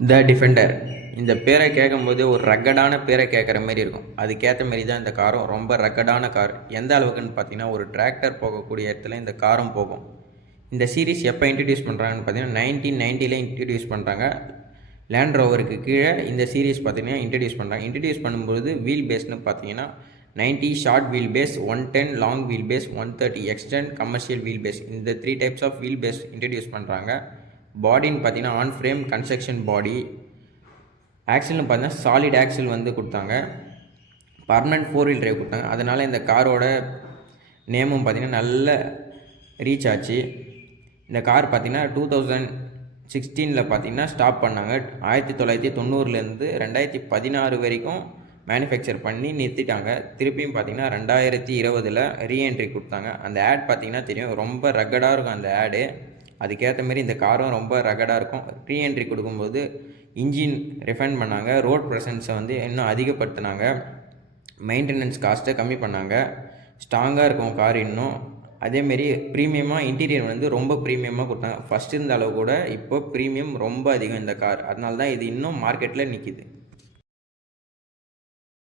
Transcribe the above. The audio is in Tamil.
த டிஃபெண்டர் இந்த பேரை கேட்கும்போது ஒரு ரக்கடான பேரை கேட்குற மாதிரி இருக்கும். அதுக்கேற்ற மாரி தான் இந்த காரும் ரொம்ப ரக்கடான கார். எந்த அளவுக்குன்னு பார்த்தீங்கன்னா, ஒரு டிராக்டர் போகக்கூடிய இடத்துல இந்த காரும் போகும். இந்த சீரிஸ் எப்போ இன்ட்ரடியூஸ் பண்ணுறாங்கன்னு பார்த்தீங்கன்னா, 1990ல இன்ட்ரடியூஸ் பண்ணுறாங்க. லேண்ட் ரோவருக்கு கீழே இந்த சீரிஸ் பார்த்தீங்கன்னா இன்ட்ரடியூஸ் பண்ணுறாங்க. இன்ட்ரடியூஸ் பண்ணும்போது வீல் பேஸ்னு பார்த்தீங்கன்னா 90 short wheel base, 110 long wheel base, 130 extend commercial wheel base, இந்த 3 types of wheel base introduce பண்ணுறாங்க. பாடின்னு பார்த்தீங்கன்னா ஆன் ஃப்ரேம் கன்ஸ்ட்ரக்ஷன் பாடி. ஆக்சில்னு பார்த்தீங்கன்னா சாலிட் ஆக்சில் வந்து கொடுத்தாங்க. பர்மனெண்ட் 4 வீல் டிரைவ் கொடுத்தாங்க. அதனால் இந்த காரோட நேமும் பார்த்தீங்கன்னா நல்ல ரீச் ஆச்சு. இந்த கார் பார்த்தீங்கன்னா 2016ல் பார்த்தீங்கன்னா ஸ்டாப் பண்ணாங்க. 1990லேருந்து 2016 வரைக்கும் மேனுஃபேக்சர் பண்ணி நிறுத்திட்டாங்க. திருப்பியும் பார்த்தீங்கன்னா 2020ல் ரீஎன்ட்ரி கொடுத்தாங்க. அந்த ஆட் பார்த்தீங்கன்னா தெரியும், ரொம்ப ரக்கடாக இருக்கும் அந்த ஆடு. அதுக்கேற்ற மாரி இந்த காரும் ரொம்ப ரக்கடாக இருக்கும். ரீஎன்ட்ரி கொடுக்கும்போது இன்ஜின் ரிஃபைன் பண்ணாங்க, ரோட் ப்ரெசன்ஸை வந்து இன்னும் அதிகப்படுத்தினாங்க, மெயின்டெனன்ஸ் காஸ்ட்டை கம்மி பண்ணாங்க, ஸ்ட்ராங்காக இருக்கும் கார் இன்னும். அதேமாரி ப்ரீமியமாக இன்டீரியர் வந்து ரொம்ப ப்ரீமியமாக கொடுத்தாங்க. ஃபஸ்ட்டு இருந்த அளவு கூட இப்போ ப்ரீமியம் ரொம்ப அதிகம் இந்த கார். அதனால தான் இது இன்னும் மார்க்கெட்டில் நிற்கிது.